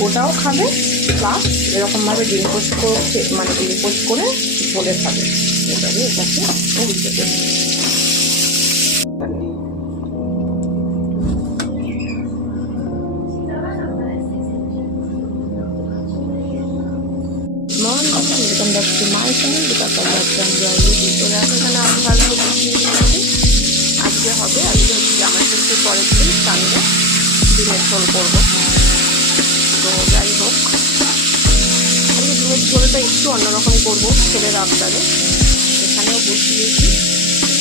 গোটাও খাবে, প্লাস এরকমভাবে ডিম পোস্ট করছে, মানে ডিম পোস্ট করে ঝোলে খাবে। এবারে এটাকে উল্টে দেবে। Welcome back to my channel because तो এখানে আলু ভাজা আজকে হবে। আজকে হচ্ছে জামাই ষষ্ঠীর পরের দিন সানডে, ডিমের ঝোল করবো। তো যাই হোক, আজকে ডিমের ঝোলটা একটু অন্যরকম করবো ছেলের আবদারে। এখানেও বসিয়েছি,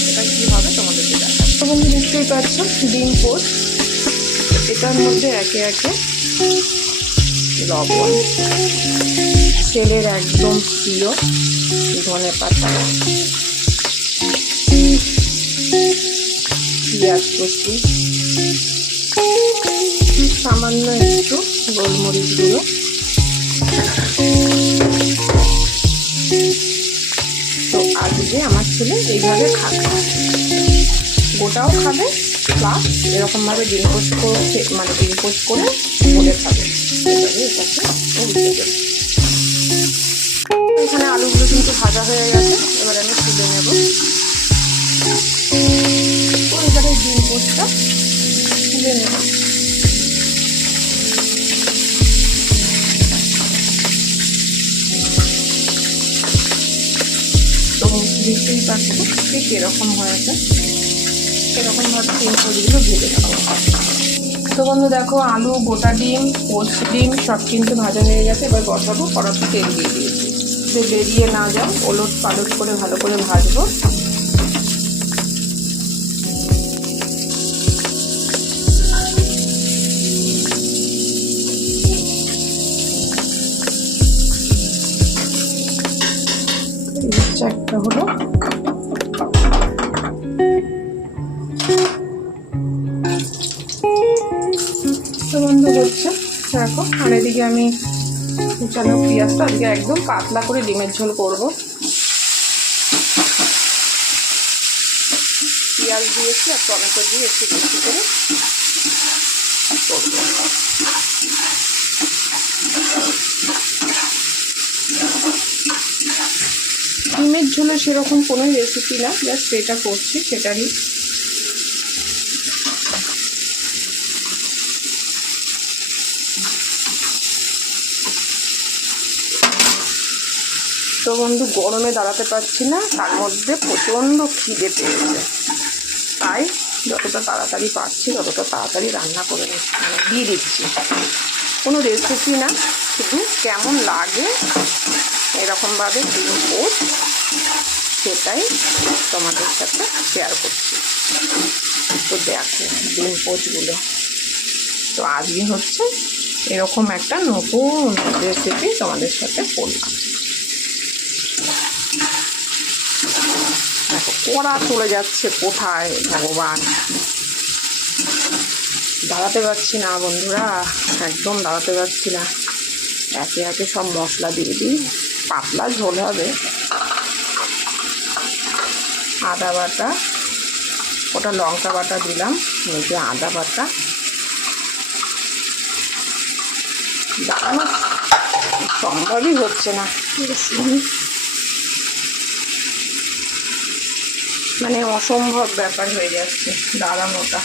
এটা কী হবে তোমাদেরকে দেখাবো। তো বন্ধু নিশ্চয়ই পাচ্ছ ডিম পোস্ট, এটার মধ্যে একে একে লবণ, ছেলের একদম প্রিয় ধনে পাতা, পেঁয়াজ কুচি, সামান্য একটু গোলমরিচ গুঁড়ো, তো আজকে আমার ছেলে এইভাবে খাবে, গোটাও খাবে, প্লাস এরকমভাবে ডিম পোস্ট করছে, মানে ডিম পোস্ট করে বলে খাবে। এটাকে উল্টে দেবে। এখানে আলুগুলো কিন্তু ভাজা হয়ে গেছে, এবার আমি তুলে নেব। তো এবারে ডিম পোস্টটা তুলে নেব। তো দেখতেই পাচ্ছি ঠিক এরকম হয়েছে, এরকমভাবে ডিম পোস্টগুলো ভেজে নেব। তো বন্ধু দেখো, আলু, গোটা ডিম, পোস্ট ডিম সব কিন্তু ভাজা হয়ে গেছে। এবার বসাবো, কড়াতে তেল দিয়ে দিয়েছি, যে বেরিয়ে না যাও, ওলট পালট করে ভালো করে ভাজবো। একটা হলো, তো বন্ধু হচ্ছে দেখো। আর এদিকে আমি কুচানো পেঁয়াজটা আজকে একদম পাতলা করে ডিমের ঝোল করব। পেঁয়াজ দিয়েছি আর টমেটো দিয়ে একটু বেশি করে করব। ডিমের ঝোলে সেরকম কোনো রেসিপি না, জাস্ট যেটা করছি সেটারই। তো বন্ধু গরমে দাঁড়াতে পারছি না, তার মধ্যে প্রচণ্ড খিদে পেয়েছে, তাই যতটা তাড়াতাড়ি পারছি ততটা তাড়াতাড়ি রান্না করে দিয়ে দিচ্ছি। কোনো রেসিপি না, শুধু কেমন লাগে এরকমভাবে ডিম পোস্ট, সেটাই তোমাদের সাথে শেয়ার করছি। তো দেখো ডিম পোস্টগুলো, তো আজকে হচ্ছে এরকম একটা নতুন রেসিপি তোমাদের সাথে করলাম। দেখো কড়া চলে যাচ্ছে কোথায় ভগবান, দাঁড়াতে পারছি না বন্ধুরা, একদম দাঁড়াতে পারছি না। একে একে সব মশলা দিয়ে দিই, পাতলা ঝোল হবে। আদা বাটা, ওটা লঙ্কা বাটা দিলাম, এই যে আদা বাটা, দাঁড়ানো সম্ভবই হচ্ছে না, মানে অসম্ভব ব্যাপার হয়ে যাচ্ছে দাঁড়ানোটা।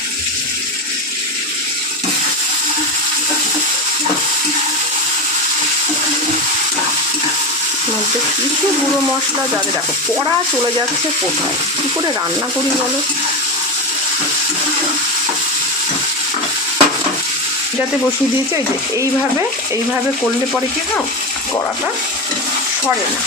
মধ্যে কিছু গুঁড়ো মশলা যাবে, দেখো কড়া চলে যাচ্ছে কোথায়, কী করে রান্না করি বলো। এটাতে বসিয়ে দিয়েছি, এই যে এইভাবে করলে পরে কি না, কড়াটা সরে না।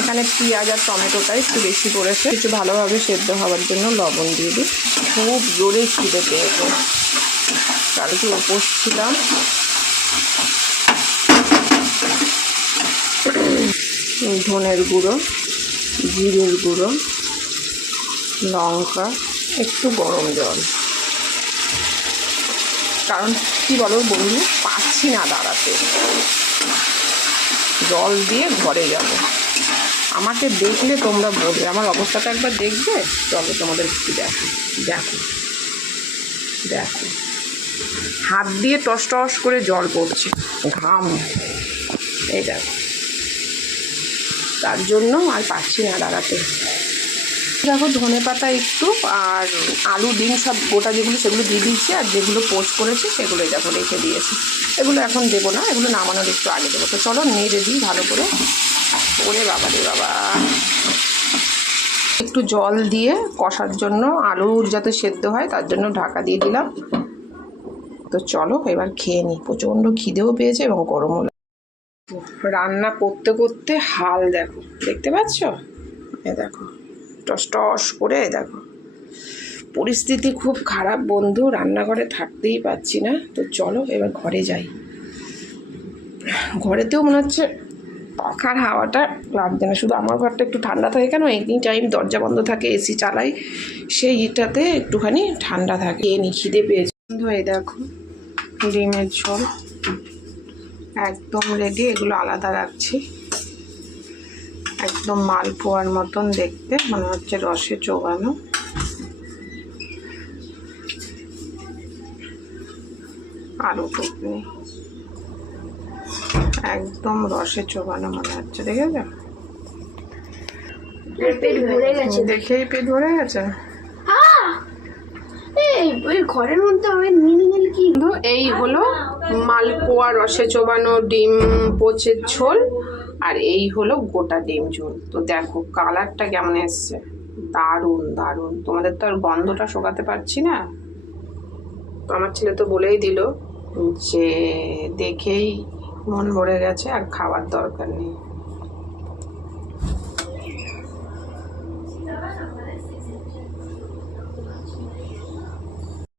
এখানে পেঁয়াজ আর টমেটোটা একটু বেশি পড়েছে, একটু ভালোভাবে সেদ্ধ হওয়ার জন্য লবণ দিয়ে দিই। খুব জোরে খিদে পেয়েছে, কালকে উপোস ছিলাম। ধনের গুঁড়ো, জিরের গুঁড়ো, লঙ্কা, একটু গরম জল। কারণ কি বলো বন্ধু, পাচ্ছি না দাঁড়াতে, জল দিয়ে ঘরে যাব। আমাকে দেখলে তোমরা বলবে, আমার অবস্থাটা একবার দেখবে। চলো তোমাদের একটু দেখো, দেখো দেখো, হাত দিয়ে টস টস করে জল পড়ছে, ঘাম, এই দেখো। তার জন্য আর পারছি না দাঁড়াতে। দেখো ধনে পাতা একটু আর আলু ডিম সব গোটা যেগুলো সেগুলো দিয়ে দিয়েছি, আর যেগুলো পোস্ট করেছি সেগুলোই দেখো রেখে দিয়েছি। এগুলো এখন দেবো না, এগুলো নামানোর একটু আগে দেবো। তো চলো নেড়ে দিই ভালো করে। ওরে বাবা রে বাবা, একটু জল দিয়ে কষার জন্য, আলুর যাতে সেদ্ধ হয় তার জন্য ঢাকা দিয়ে দিলাম। তো চলো এবার খেয়ে নিই, প্রচণ্ড খিদেও পেয়েছে এবং গরমও। রান্না করতে করতে হাল দেখো, দেখতে পাচ্ছ? এ দেখো টস টস করে, দেখো পরিস্থিতি খুব খারাপ বন্ধু, রান্নাঘরে থাকতেই পারছি না। তো চলো এবার ঘরে যাই। ঘরেতেও মনে হচ্ছে পাখার হাওয়াটা লাগছে না, শুধু আমার ঘরটা একটু ঠান্ডা থাকে। কেন এনি টাইম দরজা বন্ধ থাকে, এসি চালাই, সেইটাতে একটুখানি ঠান্ডা থাকে। এনি খিদে পেয়েছে বন্ধু। এই দেখো ডিমের ঝোল একদম রেডি, এগুলো আলাদা রাখছি। একদম মালপোয়ার মতন দেখতে, মনে হচ্ছে রসে চোবানো। আলু ঘুগনি একদম রসে চোবানো মনে হচ্ছে, দেখেছো? পেট ভরে গেছে, দেখেই পেট ভরে গেছে। ওই ঘরের মধ্যে আমি নীল নীল কি। এই হলো মালপোয়া রসে চোবানো ডিম পোচের ঝোল, আর এই হলো গোটা ডিম ঝোল। তো দেখো কালারটা কেমন এসছে, দারুণ দারুণ। তোমাদের তো আর গন্ধটা শোকাতে পারছি না। তো আমার ছেলে তো বলেই দিল যে দেখেই মন ভরে গেছে, আর খাওয়ার দরকার নেই।